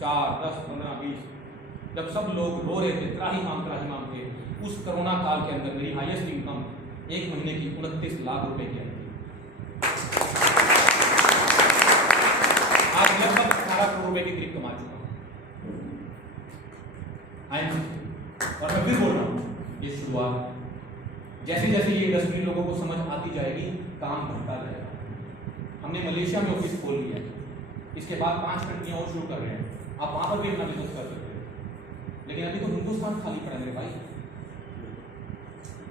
4, 10, 15, 20, जब सब लोग रो रहे थे, त्राही माम थे, उस कोरोना काल के अंदर मेरी हाईएस्ट इनकम 1 महीने की 29 लाख रुपए की आई थी। आज लगभग 18 करोड़ रुपए के करीब कमा चुका हूँ। और मैं फिर बोल रहा हूँ, ये शुरुआत, जैसे जैसे ये इंडस्ट्री लोगों को समझ आती जाएगी, काम बढ़ता जाएगा। हमने मलेशिया में ऑफिस खोल लिया, इसके बाद 5 कंट्रियां और शुरू कर रहे हैं। आप वहां पर भी अपना बिजनेस कर सकते हो, लेकिन अभी तो हिंदुस्तान खाली पड़ा है मेरे भाई।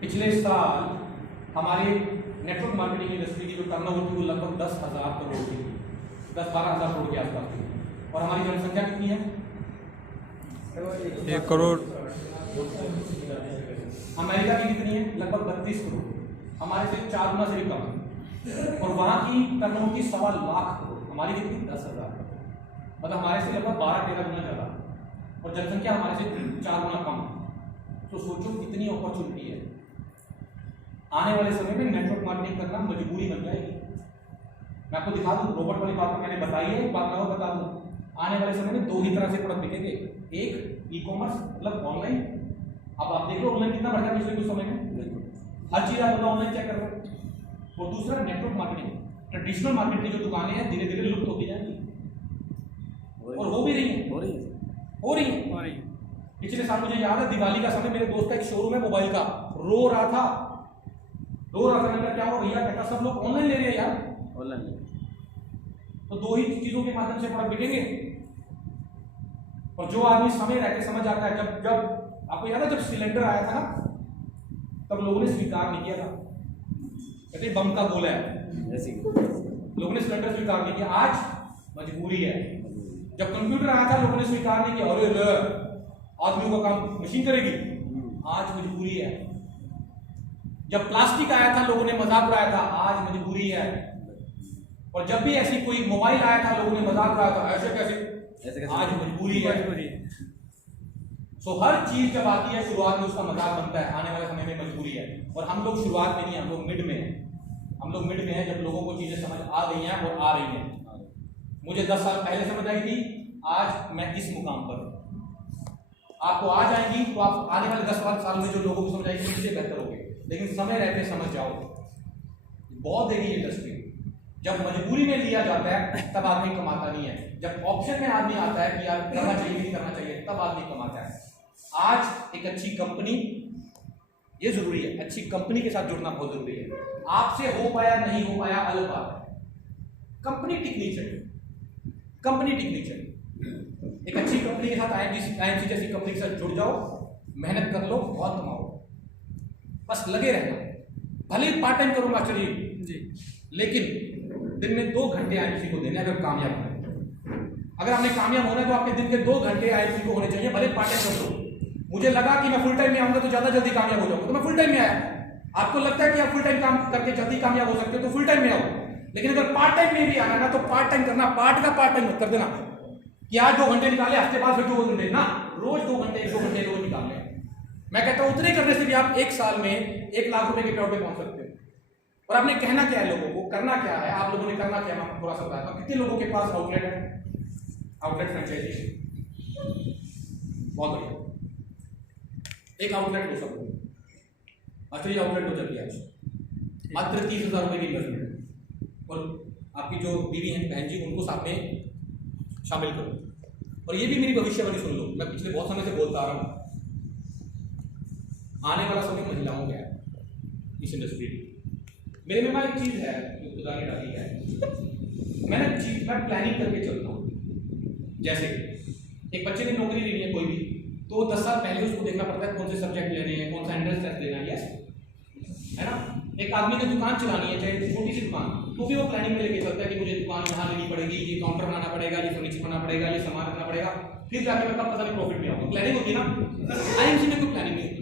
पिछले साल हमारे नेटवर्क मार्केटिंग इंडस्ट्री की जो टर्नओवर थी वो लगभग 10,000 करोड़ की थी, 10-12 हज़ार करोड़ के आसपास थी। और हमारी जनसंख्या कितनी है? 1 करोड़। अमेरिका की कितनी है? लगभग 32 करोड़, हमारे से 4 गुना से भी कम है। और वहां की टर्नओवर की 1.25 लाख करोड़, हमारी कितनी? 10,000। मतलब हमारे से लगभग 12-13 गुना ज्यादा, और जनसंख्या हमारे से 4 गुना कम। तो सोचो कितनी अपॉर्चुनिटी है। आने वाले समय में नेटवर्क मार्केटिंग करना मजबूरी बन जाएगी। मैं आपको दिखा दूं, रोबोट वाली बात तो मैंने बताई है, एक बात मैं और बता दूं, आने वाले समय में 2 ही तरह से प्रोडक्ट बिकेंगे। एक ई कॉमर्स, मतलब ऑनलाइन। अब आप देख लो ऑनलाइन कितना बढ़ गया पिछले कुछ समय में, हर चीज आप ऑनलाइन चेक कर रहे हो। और दूसरा नेटवर्क मार्केटिंग, ट्रेडिशनल मार्केट की जो दुकानें हैं धीरे धीरे लुप्त होती जाएंगी, और हो भी रही है। पिछले साल मुझे याद है, दिवाली का समय, मेरे दोस्त का एक शोरूम है मोबाइल का, रो रहा था। मैंने क्या हो भैया? कहता सब लोग ऑनलाइन ले रहे हैं यार, ऑनलाइन। तो 2 ही चीजों के माध्यम से प्रोडक्ट बिकेंगे। और जो आदमी समय रहते समझ आता है, जब आपको याद है जब सिलेंडर आया था ना, तब लोगों ने स्वीकार नहीं किया था, कहते बम का गोला है, लोगों ने सिलेंडर स्वीकार नहीं किया। आज मजबूरी है। जब कंप्यूटर आया था लोगों ने स्वीकार नहीं किया, अरे आदमियों का काम मशीन करेगी, आज मजबूरी है। जब प्लास्टिक आया था लोगों ने मजाक उड़ाया था, आज मजबूरी है। और जब भी ऐसी कोई मोबाइल आया था लोगों ने मजाक उड़ाया था, ऐसे कैसे, आज मजबूरी है। सो हर चीज जब आती है शुरुआत में उसका मजाक बनता है, आने वाले समय में मजबूरी है। और हम लोग शुरुआत में नहीं है, हम लोग मिड में हैं। हम लोग मिड में हैं जब लोगों को चीजें समझ आ गई हैं और आ रही हैं। मुझे 10 साल पहले समझ आई थी, आज मैं इस मुकाम पर हूं। आपको आ जाएंगी तो आप आने वाले 10 साल में जो लोगों को समझ आएगी उससे बेहतर होगे, लेकिन समय रहते समझ जाओ। बहुत देगी इंडस्ट्री। जब मजबूरी में लिया जाता है तब आदमी कमाता नहीं है, जब ऑप्शन में आदमी आता है कि यार करना चाहिए नहीं करना चाहिए, तब आदमी कमाता है। आज एक अच्छी कंपनी, ये जरूरी है, अच्छी कंपनी के साथ जुड़ना बहुत जरूरी है। आपसे हो पाया नहीं हो पाया अलग बात है, कंपनी टिकनी चाहिए, कंपनी टिकनी चाहिए। एक अच्छी कंपनी के साथ IMC जैसी कंपनी के साथ जुड़ जाओ, मेहनत कर लो, बहुत कमाओ, बस लगे रहना। भले ही पार्ट टाइम करो मास्टर जी, लेकिन दिन में 2 घंटे IMC को देने, अगर कामयाब होना है। अगर आपने कामयाब होना है तो आपके दिन के 2 घंटे IMC को होने चाहिए, भले पार्ट टाइम कर लो। मुझे लगा कि मैं फुल टाइम में आऊंगा तो ज्यादा जल्दी कामयाब हो जाऊंगा, तो मैं फुल टाइम में आया। आपको लगता है कि आप फुल टाइम काम करके जल्दी कामयाब हो सकते हो तो फुल टाइम में आओ, लेकिन अगर पार्ट टाइम में भी आना ना तो पार्ट टाइम करना, पार्ट का पार्ट टाइम मत कर देना कि आज 2 घंटे निकाले, हफ्ते बाद फिर 2 घंटे ना, रोज 2 घंटे 2 घंटे रोज निकाल लें। मैं कहता हूं उतने करने से भी आप 1 साल में 1 लाख रुपए के क्राउड पे पहुंच सकते हो। और आपने कहना क्या है लोगों को, करना क्या है, आप लोगों ने करना क्या है, मैं थोड़ा सा बताता हूं। कितने लोगों के पास आउटलेट है? आउटलेट फ्रेंचाइजी, बहुत बढ़िया। एक आउटलेट हो सकता है, अच्छा ये आउटलेट हो जाती है आज मात्र 30,000 रुपए की इन्वेस्टमेंट, और आपकी जो बीवी हैं बहन जी, उनको साथ में शामिल करो। और ये भी मेरी भविष्यवाणी सुन लो, मैं पिछले बहुत समय से बोलता आ रहा हूं, आने वाला समय महिलाओं का है इस इंडस्ट्री की। मेरे में एक चीज है जो खुदा ने डाली है, मैं प्लानिंग करके चलता हूँ। जैसे एक बच्चे ने नौकरी लेनी है कोई भी, तो 10 साल पहले उसको देखना पड़ता है कौन से सब्जेक्ट लेने हैं, कौन सा एंट्रेंस टेस्ट लेना है, है ना। एक आदमी ने दुकान चलानी है, चाहे छोटी सी दुकान, तो भी वो प्लानिंग में लेके चलता है कि मुझे दुकान यहाँ लेनी पड़ेगी, ये काउंटर बनाना पड़ेगा, ये फर्नीचर बनाना पड़ेगा, ये सामान रखना पड़ेगा, फिर जाके मैं तब पता नहीं प्रॉफिट में आऊँ। प्लानिंग होती है ना, IMC में कोई प्लानिंग नहीं होती,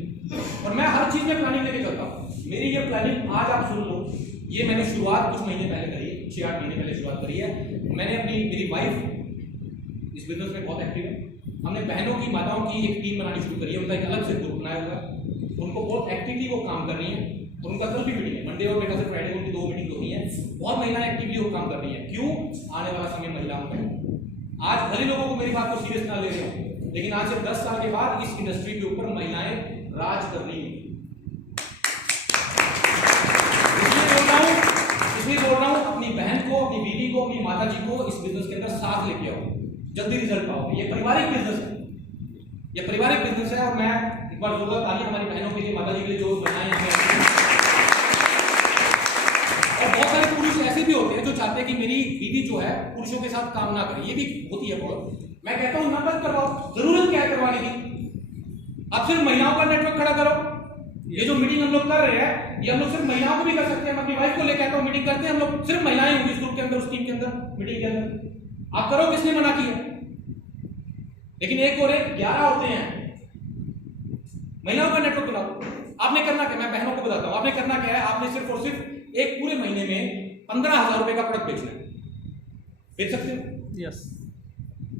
और मैं हर चीज में प्लानिंग लेके चलता हूँ। मेरी ये प्लानिंग आज आप सुन लो, ये मैंने शुरुआत कुछ महीने पहले करी है, 6-8 महीने पहले शुरुआत करी है। मैंने मेरी वाइफ इस बिजनेस में बहुत एक्टिव है, हमने बहनों की माताओं की एक टीम बनानी शुरू करी है, उनका एक अलग से ग्रुप बनाया हुआ है, उनको बहुत एक्टिवली वो काम कर रही है। और उनका कल भी मीटिंग है, मंडे और वेडनेसडे फ्राइडे को उनकी 2 मीटिंग होती है। बहुत महिलाएं एक्टिवली वो काम कर रही है। क्यों? आने वाला समय महिलाओं का है। आज भले लोगों को मेरी बात को सीरियस ना ले रहे हो, लेकिन आज से 10 साल के बाद इस इंडस्ट्री के ऊपर महिलाएं राज कर रही हैं। इसलिए बोल रहा हूं अपनी बहन को, अपनी बीवी को, अपनी माता जी को इस बिजनेस के अंदर साथ लेके आओ, जल्दी रिजल्ट पाओगे। ये पारिवारिक बिजनेस है, ये पारिवारिक बिजनेस है। और मैं एक बार जोरदार ताली हमारी बहनों के लिए, माता जी के लिए जो बनाए हैं। और बहुत सारे पुरुष ऐसे भी होते हैं जो चाहते हैं कि मेरी बीवी जो है पुरुषों के साथ काम ना करे, ये भी होती है बहुत। मैं कहता हूं ना मत करवाओ, जरूरत क्या है करवाने की? अब सिर्फ महिलाओं का नेटवर्क खड़ा करो। ये जो मीटिंग हम लोग कर रहे हैं, ये हम लोग सिर्फ महिलाओं को भी कर सकते हैं। मैं अपनी वाइफ को लेकर आता हूं, मीटिंग करते हैं हम लोग, सिर्फ महिलाएं होंगी इस ग्रुप के अंदर, उस टीम के अंदर, मीटिंग के अंदर। आप करो, किसने मना किया? लेकिन एक और एक 11 होते हैं। महिलाओं का नेटवर्क बनाओ। आपने करना क्या, मैं बहनों को बताता हूं, आपने करना क्या है, आपने सिर्फ और सिर्फ एक पूरे महीने में 15,000 रुपए का प्रोडक्ट बेचना है। बेच सकते हो? यस।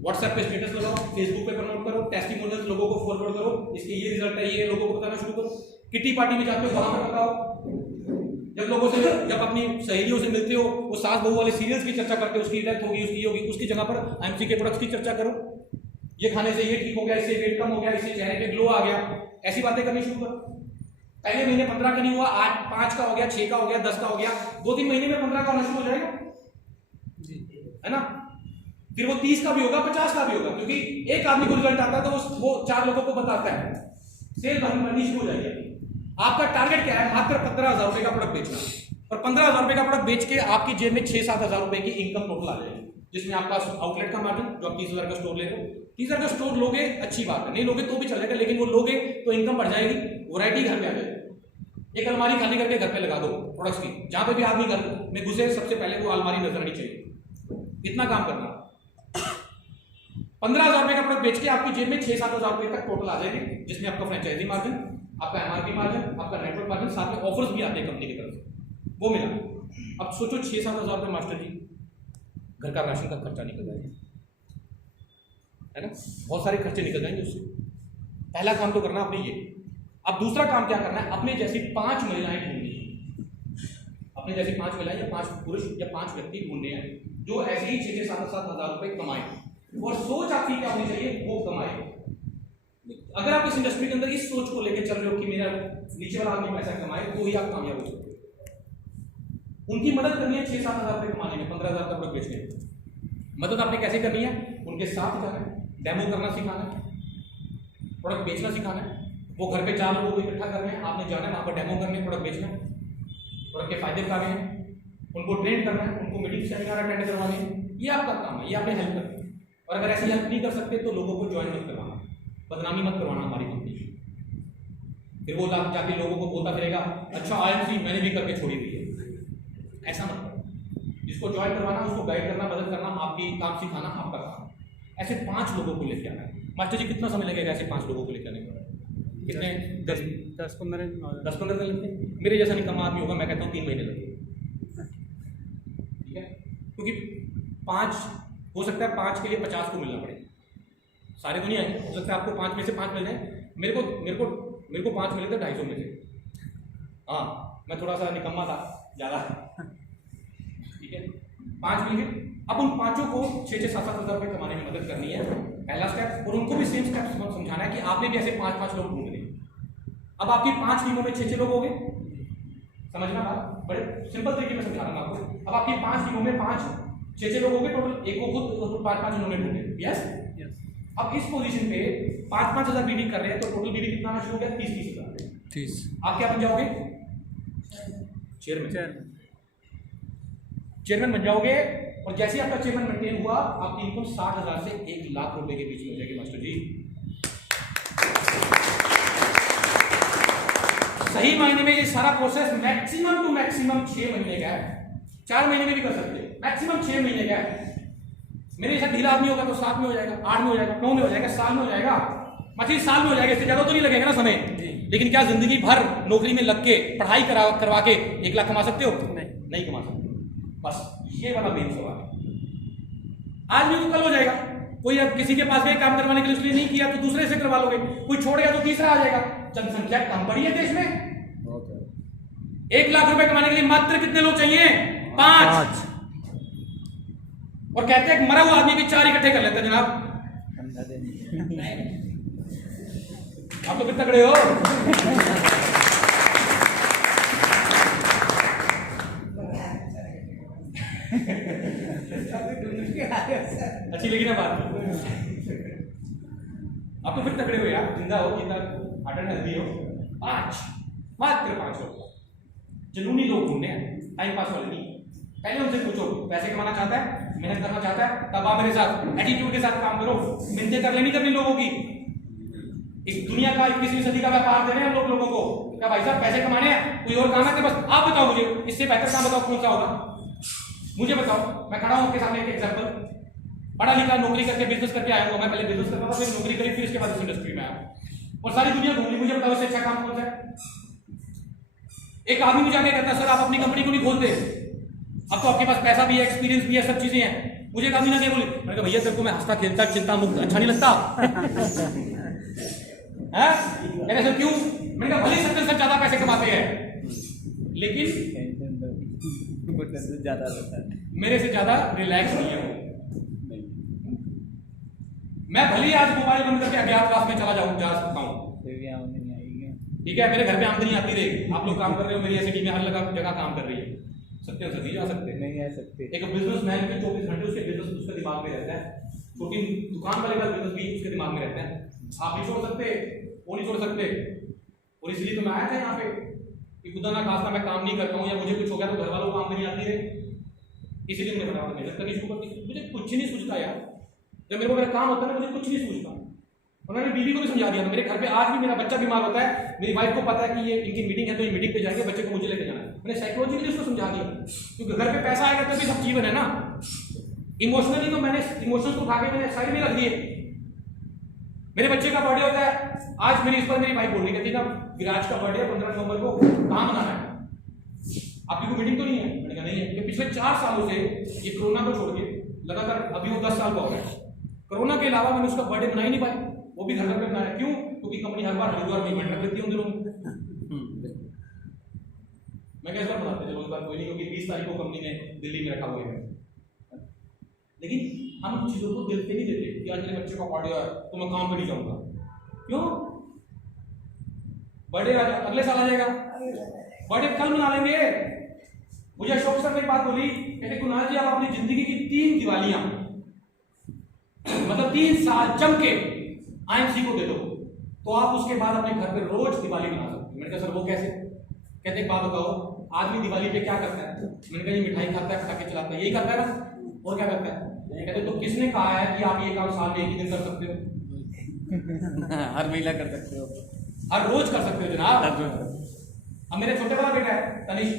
व्हाट्सएप पे स्टेटस लगाओ, फेसबुक पे प्रमोट करो, टेस्टिमोनियल्स लोगों को फॉरवर्ड करो, इसके ये रिजल्ट है, ये लोगों को बताना शुरू करो। किटी पार्टी में जाते हो, वहां पर बताओ। जब लोगों से, जब अपनी सहेलियों से मिलते हो, वो सास बहू वाले सीरियल्स की चर्चा करते हो, उसकी डेथ होगी, उसकी होगी, उसकी जगह पर आईएमसी के प्रोडक्ट्स की चर्चा करो। ये खाने से ये ठीक हो गया, इससे वेट कम हो गया, इससे चेहरे पे ग्लो आ गया, ऐसी बातें करनी शुरू करो। पहले महीने 15 का नहीं हुआ, आज 5 का हो गया, 6 का हो गया, 10 का हो गया, 2-3 महीने में 15 का होना शुरू हो जाएगा, है ना? फिर वो 30 का भी होगा, 50 का भी होगा, क्योंकि एक आदमी को रिजल्ट आता है तो वो 4 लोगों को बताता है, सेल बननी शुरू हो जाएगी। आपका टारगेट क्या है? मात्र 15,000 रुपए का प्रोडक्ट बेचना। और 15,000 रुपए का प्रोडक्ट बेच के आपकी जेब में 6-7 हजार रुपए की इनकम टोटल आ जाएगी, जिसमें आपका आउटलेट का मार्जिन, जो आप 30,000 का स्टोर ले रहे हो, 30,000 का स्टोर लोगे अच्छी बात है, नहीं लोगे तो भी चल जाएगा, लेकिन वो लोगे तो इनकम बढ़ जाएगी, वैरायटी घर पे आ जाएगी। एक अलमारी खाली करके घर पे लगा दो प्रोडक्ट्स की, जहां पे भी आदमी घर में घुसे सबसे पहले वो अलमारी नजर आनी चाहिए। इतना काम करना। 15,000 रुपए का प्रोडक्ट बेच के आपकी जेब में 6-7 हजार रुपए तक टोटल आ जाएगी, जिसमें आपका फ्रेंचाइजी मार्जिन, आपका एमआरपी मार्जिन, आपका नेटवर्क मार्जिन, साथ में ऑफर्स भी आते हैं कंपनी की तरफ से, वो मिला। अब सोचो 6-7 हजार रुपए मास्टर जी, घर का राशन का खर्चा निकल जाएगा, है ना? बहुत सारे खर्चे निकल जाएंगे उससे। पहला काम तो करना आपने ये। अब दूसरा काम क्या करना है? अपने जैसी 5 महिलाएं ढूंढनी है, अपने जैसी 5 महिलाएं या 5 पुरुष या 5 व्यक्ति ढूंढने हैं जो ऐसे ही 6-7 हजार रुपए कमाए। और सोच आपकी क्या होनी चाहिए? वो कमाए। अगर आप इस इंडस्ट्री के अंदर इस सोच को लेकर चल रहे हो कि मेरा नीचे वाला आदमी पैसा कमाए, तो ही आप कामयाब हो सकते हो। उनकी मदद करनी है 6-7 हजार रुपए कमाने में, 15,000 का प्रोडक्ट बेचने में। मदद आपने कैसे करनी है? उनके साथ जाना है, डेमो करना सिखाना है, प्रोडक्ट बेचना सिखाना है। वो घर पे 4 लोगों को इकट्ठा करने हैं, आपने जाना है वहां पर डेमो करने, प्रोडक्ट बेचना है, प्रोडक्ट के फायदे बताने हैं, उनको ट्रेन करना है, उनको मीटिंग सेमिनार अटेंड करवाने हैं। ये आपका काम है, ये आपने हेल्प करनी है। और अगर ऐसी हेल्प नहीं कर सकते तो लोगों को ज्वाइन मत करवाना, बदनामी मत करवाना हमारी कंपनी। फिर वो जाके लोगों को बोलता फिरेगा, अच्छा आईएमसी मैंने भी करके छोड़ी हुई है। ऐसा मत करो। जिसको ज्वाइन करवाना, उसको गाइड करना, मदद करना, आपकी काम सिखाना आपका काम। ऐसे 5 लोगों को लेके आना है। मास्टर जी कितना समय लगेगा ऐसे 5 लोगों को लेके आने में? कितने? 10-15 दिन लगते हैं। मेरे जैसा निकम्मा आदमी होगा, मैं कहता हूँ 3 महीने लगेंगे, ठीक है? क्योंकि 5 हो सकता है, 5 के लिए 50 को मिलना पड़े, सारे तो नहीं आएंगे। हो सकता है आपको 5 में से 5 मिल जाए। मेरे को 5 मिले थे 250 में से। हाँ, मैं थोड़ा सा निकम्मा था ज़्यादा, ठीक है? 5 मिल गए। अब उन 5 को 6-7 हजार रुपये कमाने में मदद करनी है, पहला स्टेप। और उनको भी सेम स्टेप समझाना है कि आपने भी ऐसे 5-5 लोग ढूंढ लिए। अब आपकी 5 टीमों में 6-6 लोग हो गए। समझना बात, बड़े सिंपल तरीके में समझा रहा हूं आपको। अब आपकी 5 टीमों में 6-6 लोग हो गए टोटल। एक को खुद 5-5 उन्होंने ढूंढे। यस। अब इस पोजीशन पे 5-5 हजार बीडी कर रहे हैं, तो टोटल बीडी कितना आना शुरू हो गया? 30-30 हजार। 30। आप क्या बन जाओगे? चेयरमैन बन जाओगे। और जैसे ही आपका चेयरमैन मेंटेन हुआ, आपकी इनकम 60,000 से 1,00,000 रुपए के बीच में हो जाएगी मास्टर जी। सही मायने में ये सारा प्रोसेस मैक्सिमम टू मैक्सिमम 6 महीने का है। 4 महीने में भी कर सकते हैं, मैक्सिमम 6 महीने का है। मेरे जैसा ढीला आदमी होगा तो 7 में हो जाएगा, 8 में हो जाएगा, 9 में हो जाएगा, साल में हो जाएगा। मतलब साल में हो जाएगा, इससे ज्यादा तो नहीं लगेगा ना समय। लेकिन क्या जिंदगी भर नौकरी में लग के पढ़ाई करवा के 1,00,000 कमा सकते हो? नहीं कमा सकते। बस ये वाला मेन सवाल है। आज नहीं तो कल हो जाएगा। कोई अब किसी के पास गए काम करवाने के लिए, उसने नहीं किया तो दूसरे से करवा लोगे। कोई छोड़ गया तो तीसरा आ जाएगा। जनसंख्या कम बढ़ी है देश में। 1,00,000 रुपए कमाने के लिए मात्र कितने लोग चाहिए? 5। और कहते हैं मरा हुआ आदमी भी 4 इकट्ठे कर लेते हैं जनाब। आप तो फिर तगड़े हो। अच्छी लगी ना बात? आप तो फिर तगड़े हो यार, जिंदा हो, जिंदा हार्ट एंड हेल्दी हो। 5 मात्र 5 लोग जुनूनी लोग ढूंढने हैं, टाइम पास वाले नहीं। पहले उनसे पूछो पैसे कमाना चाहता है, मेहनत करना चाहता है, तब आप मेरे साथ एटीट्यूड के साथ काम करो। मिन्नतें कर लेनी करनी लोगों की। इस दुनिया का 21वीं सदी का व्यापार दे रहे हैं हम लोगों को। क्या भाई साहब पैसे कमाने हैं, कोई और काम है कि बस आप बताओ मुझे, इससे बेहतर काम बताओ कौन सा होगा? मुझे बताओ। मैं खड़ा हूं आपके सामने एक एग्जांपल, पढ़ा लिखा नौकरी करके बिजनेस करके आया हूं। मैं पहले बिजनेस करता था, फिर नौकरी करी, फिर इसके बाद इस इंडस्ट्री में आया और सारी दुनिया घूम ली। मुझे बताओ इससे अच्छा काम कौन सा है? एक आदमी मुझे आके कहता है सर आप अपनी कंपनी को नहीं खोलते, अब तो आपके पास पैसा भी है, एक्सपीरियंस भी है, सब चीजें हैं। मुझे एक आदमी ना क्या बोली, मैंने कहा भैया तेरे को मैं हंसता खेलता चिंता मुक्त अच्छा नहीं लगता है? मैंने सर क्यों? मैंने कहा भले ही सबसे ज्यादा पैसे कमाते हैं लेकिन मेरे से ज्यादा रिलैक्स नहीं है। मैं भले ही आज मोबाइल बंद करके अज्ञातवास में चला जाऊं, जा सकता हूं, ठीक है, मेरे घर पे आमदनी आती रहेगी। आप लोग काम कर रहे हो, मेरी ऐसी टीमें हर जगह काम कर रही है। सत्य सदी जा सकते नहीं आ सकते। एक बिजनेसमैन के 24 घंटे उसके बिजनेस उसके दिमाग में रहता है, छोटी दुकान वाले का बिजनेस भी उसके दिमाग में रहता है। आप नहीं छोड़ सकते, वो नहीं छोड़ सकते। और इसलिए तो मैं आया था यहाँ पे कि खुदा ना खास्ता मैं काम नहीं करता हूँ या मुझे कुछ हो गया तो घर वालों को आमदनी आती रहे, इसीलिए मैंने फटाफट मेहनत करनी शुरू कर दी। मुझे कुछ नहीं सूझता यार, जब मेरे को मेरा काम होता है ना मुझे कुछ नहीं सूझता। उन्होंने बीवी को भी समझा दिया। मेरे घर पे आज भी मेरा बच्चा बीमार होता है, मेरी वाइफ को पता है कि ये इनकी मीटिंग है तो ये मीटिंग पे जाएंगे, बच्चे को मुझे लेके जाना है। मैंने साइकोलॉजिकली उसको समझा दिया क्योंकि घर पे पैसा आएगा तो भी सब जीवन है ना। इमोशनली तो मैंने इमोशंस को उठा के मैंने साइड में रख दिए। मेरे बच्चे का बर्थडे होता है, आज मेरी इस पर मेरी वाइफ बोल रही कहती ना विराज का बर्थडे 15 नवंबर को, कहाँ मनाना है? आपकी कोई मीटिंग तो नहीं है? मैंने कहा नहीं है। कि पिछले 4 सालों से ये कोरोना को छोड़ के लगातार अभी वो 10 साल का हो गया, कोरोना के अलावा मैंने उसका बर्थडे मना ही नहीं पाया, वो भी घर पे बनाया। क्यों? क्योंकि कंपनी हर बार हरिद्वार में इवेंट रख देती है उन दिनों में। मैं कैसे बनाते चलो इस बार कोई नहीं, क्योंकि 20 तारीख को कंपनी ने दिल्ली में रखा हुआ है। लेकिन हम उन चीजों को दिल पे नहीं देते कि आज मेरे बच्चे का बर्थडे है तो मैं काम पे नहीं जाऊंगा। क्यों? बर्थडे अगले साल आ जाएगा, बर्थडे कल मना लेंगे। मुझे अशोक सर ने एक बात बोली, कहते कुणाल जी आप अपनी जिंदगी की 3 दिवालियां मतलब 3 साल जम के आईएमसी को दे दो तो आप उसके बाद अपने घर पे रोज दिवाली मना सकते। मैंने कहा सर वो कैसे? कहते एक बात बताओ, आदमी दिवाली पे क्या करता है? मैंने कहा ये मिठाई खाता है, पटाखे चलाता है, यही करता है ना, और क्या करता है? कहते तो किसने कहा है कि आप ये काम साल में 1 ही दिन कर सकते हो? हर महीना कर सकते हो, हर रोज कर सकते हो जनाब। अब मेरे छोटे वाला बेटा है तनिष,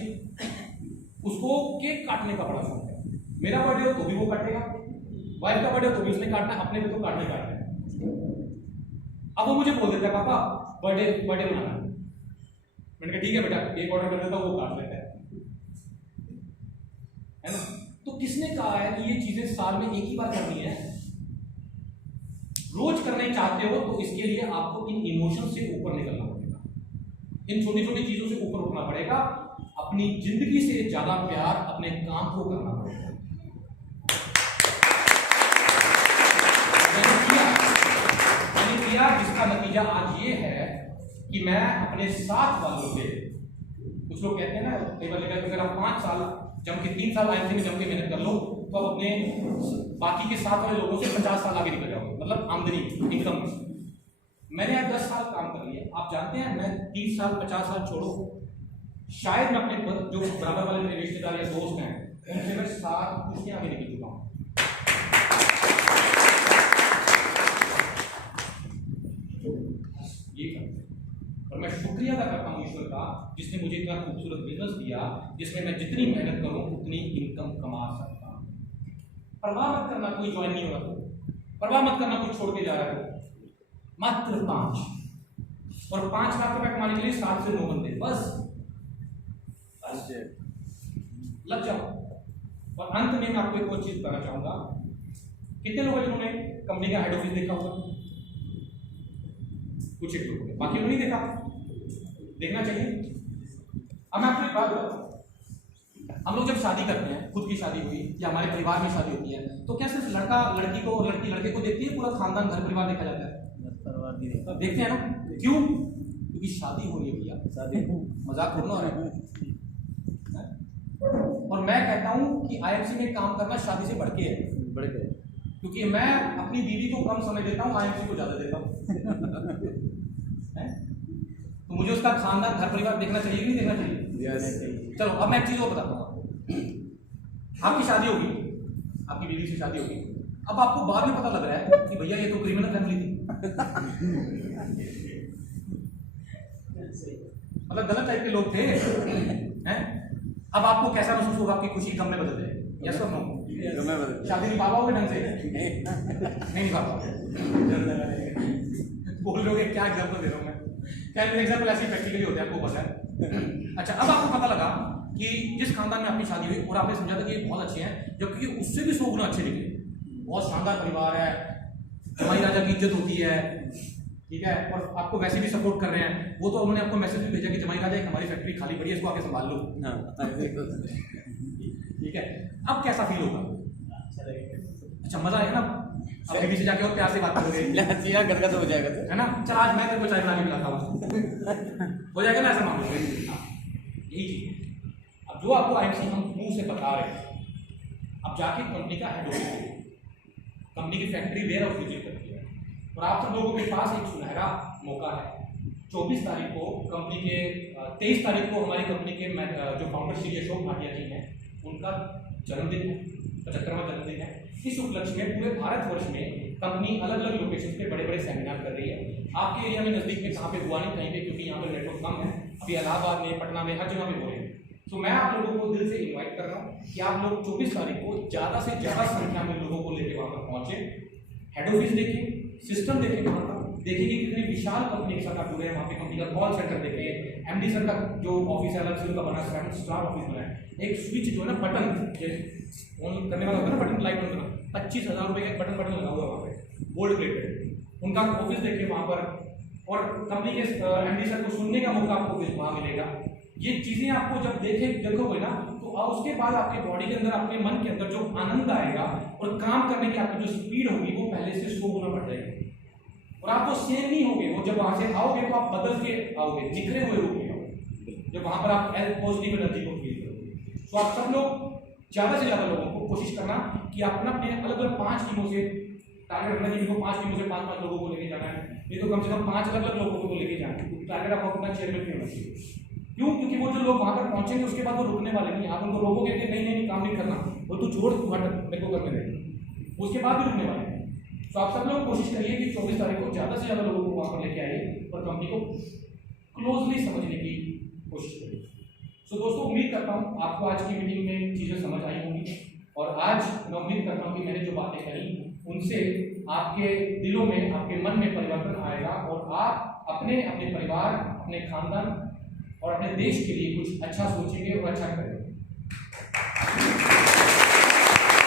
उसको केक काटने का बड़ा शौक है। मेरा बर्थडे हो तो भी वो काटेगा, वाइफ का बर्थडे हो तो भी उसने काटना है, अपने पे तो काटने काटना है। अब वो मुझे बोल देता है पापा बर्थडे मनाना। मैंने कहा ठीक है बेटा, एक ऑर्डर कर देता हूं, वो काट लेता है ना। तो किसने कहा है कि ये चीजें साल में एक ही बार करनी है? रोज करना ही चाहते हो तो इसके लिए आपको इन इमोशन से ऊपर निकलना पड़ेगा, इन छोटी छोटी चीजों से ऊपर उठना पड़ेगा, अपनी जिंदगी से ज्यादा प्यार अपने काम को करना पड़ेगा। मैंने किया जिसका नतीजा आज ये है कि मैं अपने साथ वालों से, कुछ लोग कहते हैं ना कई बार अगर आप 5 साल जम के 3 साल आईएमसी में जम के मेहनत कर लो तो आप अपने बाकी के साथ वाले लोगों से 50 साल आगे निकल जाओगे, मतलब आमदनी इनकम। मैंने आज 10 साल काम कर लिया, आप जानते हैं मैं 30 साल 50 साल छोड़ो, शायद मैं अपने जो बराबर वाले मेरे रिश्तेदार या दोस्त हैं उनसे मैं 7 कुछ आगे निकल चुका हूँ। और मैं शुक्रिया अदा करता हूँ ईश्वर का जिसने मुझे इतना खूबसूरत बिजनेस दिया जिसमें मैं जितनी मेहनत करूँ उतनी इनकम कमा सकता हूँ। परवाह मत करना कोई ज्वाइन नहीं हो रहा, तो परवाह मत करना कोई छोड़ के जा रहा है, मात्र 5 और 5 लाख रुपए कमाने के लिए 7 से 9 बंदे बस लग जाओ। और अंत में मैं आपको एक और चीज बताना चाहूंगा, कितने लोग जिन्होंने कंपनी का हेड ऑफिस देखा होगा? कुछ एक लोगों ने, बाकी लोग नहीं देखा, देखना चाहिए। अब मैं आपको एक बात बताऊं, हम लोग जब शादी करते हैं, खुद की शादी हुई या हमारे परिवार में शादी होती है, तो क्या सिर्फ लड़का लड़की को और लड़की लड़के को देखती है, पूरा खानदान घर परिवार देखा जाता है? परिवार भी देखा। देखते हैं ना, क्यों? क्योंकि शादी हो रही है भैया, शादी मजाक थोड़ा हो रहा है। और मैं कहता हूं कि आईएमसी में काम करना शादी से बढ़ के है, बढ़ गए। क्योंकि मैं अपनी बीवी को कम समय देता हूं, आईएमसी को ज्यादा देता हूं। तो मुझे उसका खानदान घर परिवार देखना चाहिए कि नहीं देखना चाहिए? चलो अब मैं एक चीज और बताता हूँ आपको। आपकी शादी होगी, आपकी बीवी से शादी होगी, अब आपको बाद में पता लग रहा है कि भैया ये तो क्रिमिनल फैमिली थी, मतलब गलत टाइप के लोग थे, हैं? अब आपको कैसा महसूस होगा? आपकी खुशी गम में बदल जाएगी, यस और नो? शादी निभा पाओगे ढंग से? नहीं निभा पाओगे। बोल रहे हो क्या एग्जाम्पल दे रहा हूँ मैं? क्या एग्जाम्पल ऐसे प्रैक्टिकली होते हैं, आपको पता है। अच्छा, अब आपको पता लगा कि जिस खानदान में आपकी शादी हुई और आपने समझा था कि ये बहुत अच्छे हैं, जबकि उससे भी 100 गुना अच्छे निकले, बहुत शानदार परिवार है, हमारी राजा की इज्जत होती है, ठीक है, और आपको वैसे भी सपोर्ट कर रहे हैं। वो तो उन्होंने आपको मैसेज भी भेजा कि जमाई राजा, एक हमारी फैक्ट्री खाली पड़ी है, इसको आके संभाल लो, ठीक है। अब कैसा फील होगा? अच्छा, मजा आएगा ना? अब बीवी से जाके और प्यार से बात करोगे, सीधा गदगद हो जाएगा, है ना? चल आज मैं तेरे को चाय बना के पिलाता हूँ, हो जाएगा ना? ऐसा मान लो, यही चीज। अब जो आपको आईएमसी हम मुंह से बता रहे हैं, अब जाके कंपनी का हेड ऑफिस, कंपनी की फैक्ट्री वेयर हाउस विजिट करती है, और आप सब लोगों के पास एक सुनहरा मौका है। 24 तारीख को कंपनी के 23 तारीख को हमारी कंपनी के जो फाउंडर श्री अशोक भाटिया जी हैं, उनका जन्मदिन है, 75वां जन्मदिन है। इस उपलक्ष्य में पूरे भारतवर्ष में कंपनी अलग अलग लोकेशन पे बड़े बड़े सेमिनार कर रही है। आपके एरिया में नजदीक में कहाँ पे हुआ नहीं, कहीं पे, क्योंकि यहाँ पे नेटवर्क कम है, अभी इलाहाबाद में, पटना में, हर जगह में हो रहे हैं। तो मैं आप लोगों को दिल से इन्वाइट कर रहा हूँ कि आप लोग 24 तारीख को ज़्यादा से ज़्यादा संख्या में लोगों को लेकर वहाँ पर पहुँचे, हेड ऑफिस देखें, सिस्टम देखें, वहाँ का देखेंगे कितनी विशाल कंपनी के साथ आप जुड़े हैं, वहाँ पे कंपनी का कॉल सेंटर देखें, एमडी सर का जो ऑफिस है अलग से उनका बना 7 स्टार ऑफिस बना है, एक स्विच जो है ना बटन ऑन करने वाला होता है ना, बटन लाइट ऑन करना, 25,000 रुपये का एक बटन लगा हुआ है वहाँ पे, गोल्ड प्लेटेड, उनका ऑफिस देखिए वहाँ पर, और कंपनी के एमडी सर को सुनने का मौका आपको वहाँ मिलेगा। ये चीजें आपको जब देखोगे ना, तो उसके बाद आपके बॉडी के अंदर, अपने मन के अंदर जो आनंद आएगा और काम करने की आपकी जो स्पीड होगी वो पहले से 100 गुना बढ़ जाएगी, और आपको सेम नहीं होगे। वो जब वहां से आओगे तो आप बदल के आओगे, निखरे हुए रूप में आओगे, जब वहां पर आप पॉजिटिव एनर्जी को फील करोगे। तो आप सब लोग ज्यादा से ज्यादा लोगों को कोशिश करना कि अपना अपने अलग अलग 5 टीमों से टारगेट रखना चाहिए, 5 टीमों से 5-5 लोगों को लेके जाना है, नहीं तो कम से कम 5 अलग अलग लोगों को लेके जाना है। टारगेट आपको अपना चेयरमैन भी होना चाहिए। क्यों? क्योंकि वो जो लोग वहां पर पहुंचेंगे उसके बाद वो रुकने वाले नहीं, आप उनको रोकोगे कि नहीं नहीं काम नहीं करना, वो तू छोड़, तू हट, मेरे को करने दे, उसके बाद भी रुकने वाले हैं। तो आप सब लोग कोशिश करिए कि 24 तारीख को ज़्यादा से ज़्यादा लोगों को वहाँ पर लेके आइए और कंपनी को क्लोजली समझने की कोशिश करिए। सो दोस्तों, उम्मीद करता हूँ आपको आज की मीटिंग में चीज़ें समझ आई होंगी, और आज मैं उम्मीद करता हूँ कि मैंने जो बातें कही उनसे आपके दिलों में, आपके मन में परिवर्तन आएगा, और आप अपने परिवार, अपने खानदान और अपने देश के लिए कुछ अच्छा सोचेंगे और अच्छा करेंगे।